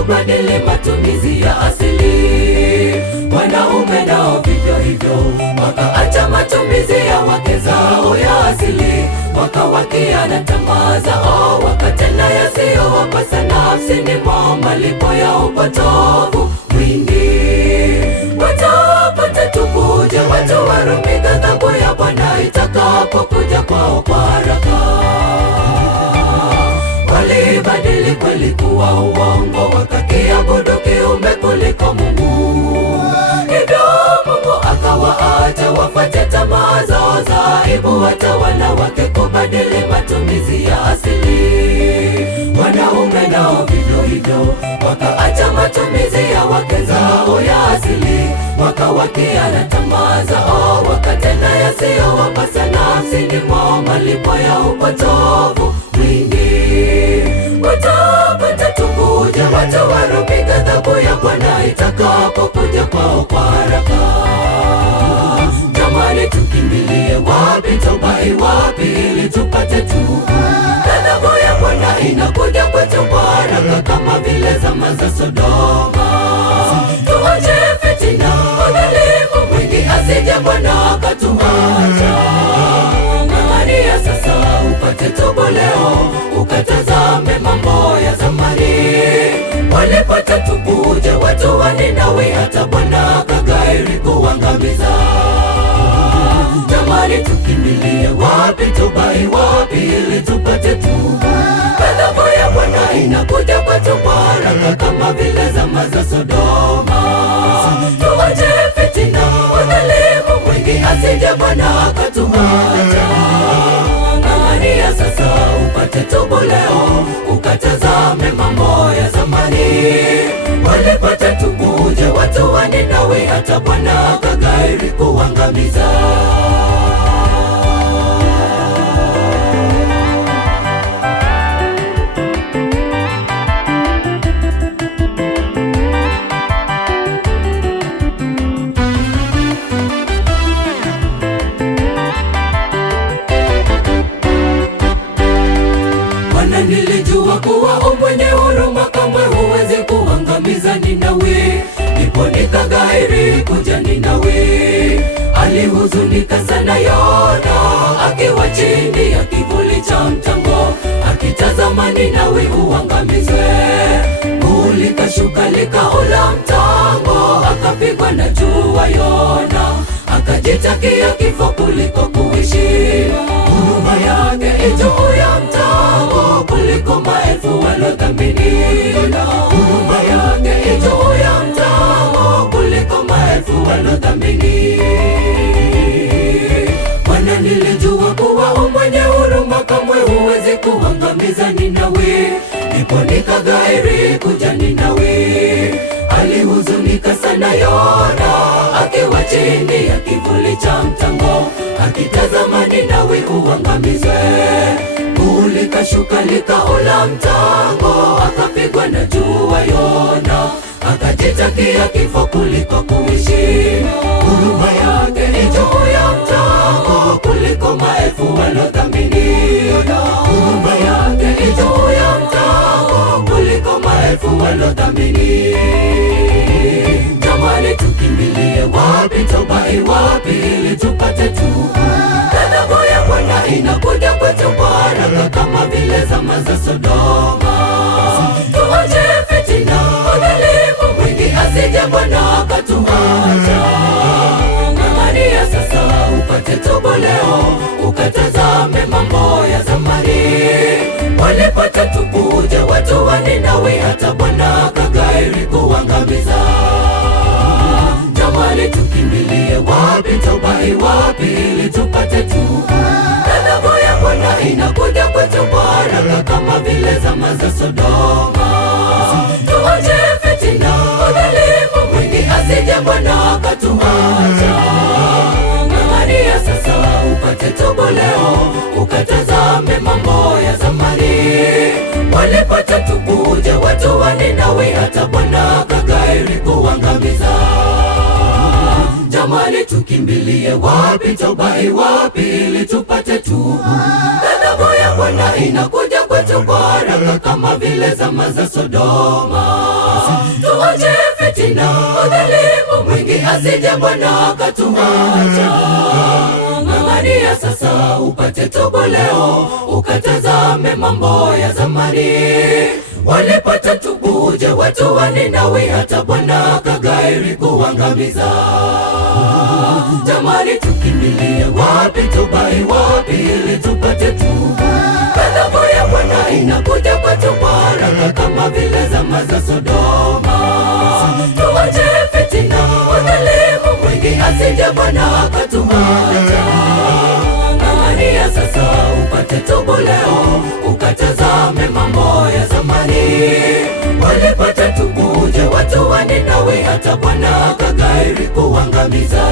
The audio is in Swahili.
kubadili matumizi ya asili. Wanaume nao vivyo hivyo, wakaacha matumizi ya wake zao ya asili, wakawakia na tamaa zao, wakatenda yasiyowapasa nafsini mwao, malipo ya upotovu mwingi. Watapata tu kuja watu Warumi, ghadhabu ya Bwana itakapokuja kwao kwa haraka. Walibadili kweli kuwa uongo, wakakiabudu kiumbe kuliko Mungu. Hivyo Mungu akawaacha wafuate tamaa zao za aibu, hata wanawake kubadili matumizi ya asili. Wanaume nao vivyo hivyo, wakaacha matumizi ya wake zao ya asili, wakawakia na tamaa zao, wakatenda yasiyowapasa nafsini mwao, malipo ya upotovu mwingi. Watapata tu kuja watu Warumi, ghadhabu ya Bwana itakapokuja kwao kwa haraka. Jamani, tukimbilie wapi? Toba wapi ili tupate tu? Ghadhabu ya Bwana inakuja kwetu kwa haraka, kama vile zama za Sodoma. Tuache fitina, udhalimu mwingi, asije Bwana akatuacha. Ng'ang'ania sasa upate tubu leo, ukatazame mambo ya zamani. Walipata tubuje watu wa Ninawi, hata Bwana akaghairi kuangamiza. Jamani, tukimbilie wapi? Toba wapi ili tupate tubu? Ghadhabu ya Bwana inakuja kwetu kwa haraka, kama vile zama za Sodoma. Tuache fitina, udhalimu mwingi, asije Bwana akatuacha. Ng'ang'ania sasa upate tubu leo, ukatazame mambo ya zamani. Walipata tubuje watu wa Ninawi, hata Bwana akaghairi kuangamiza. Nilijua kuwa mwenye huruma kamwe huwezi kuangamiza Ninawi, ndipo nikaghairi kuja Ninawi. Alihuzunika sana Yona akiwa chini ya kivuli cha mtango, akitazama Ninawi uangamizwe. Likashuka likaula mtango, akapigwa na jua Yona, akajitakia kifo kuliko kuishi. Huruma yake juu ya mtango kuliko maelfu walodhamini. Huruma yake juu ya mtango kuliko maelfu walodhamini. Bwana, nilijua kuwa mwenye huruma kamwe huwezi kuangamiza Ninawi, ndipo nikaghairi kuja Ninawi. Alihuzunika sana Yona akiwa chini ya kivuli cha mtango, akitazama Ninawi uangamizwe. Likashuka likaula mtango, akapigwa na jua Yona, akajitakia kifo kuliko kuishi. Huruma yake juu ya mtango kuliko maelfu walodhamini. Huruma yake juu ya mtango kuliko maelfu walodhamini. Jamani, tukimbilie wapi? Toba wapi ili tupate tubu? Ghadhabu ya Bwana inakuja kwetu kwa haraka, kama vile zama za Sodoma. Tuache fitina, udhalimu mwingi, asije Bwana akatuacha. Ng'ang'ania sasa upate tubu leo, ukatazame mambo ya zamani. Walipata tubuje watu wa Ninawi, hata Bwana akaghairi kuangamiza. Jamani, tukimbilie wapi? Toba wapi ili tupate tubu? Ghadhabu ya Bwana inakuja kwetu kwa haraka, kama vile zama za Sodoma. Tuache fitina, udhalimu mwingi, asije Bwana akatuacha. Ng'ang'ania sasa upate tubu leo, ukatazame mambo ya zamani. Walipata tubuje watu wa Ninawi, hata Bwana akaghairi kuangamiza. Jamani, tukimbilie wapi? Toba wapi ili tupate tubu? Ghadhabu ya Bwana inakuja wetu kwa haraka kama vile zama za Sodoma. Tuache fitina, udhalimu mwingi, asije Bwana akatuacha. Ng'ang'ania sasa upate tubu leo, ukatazame mambo ya zamani. Walipata tubu, je watu wa Ninawi hata Bwana akaghairi kuangamiza. Jamani, tukimbilie wapi? Tubai wapi ili tupate tubu? Ghadhabu ya Bwana inakuja kwetu kwa haraka kama vile zama za Sodoma. Tuache fitina, udhalimu mwingi, asije Bwana akatuacha. Ng'ang'ania sasa upate tubu leo, ukatazame mambo ya zamani. Walipata tubu, je watu wa Ninawi hata Bwana akaghairi kuangamiza.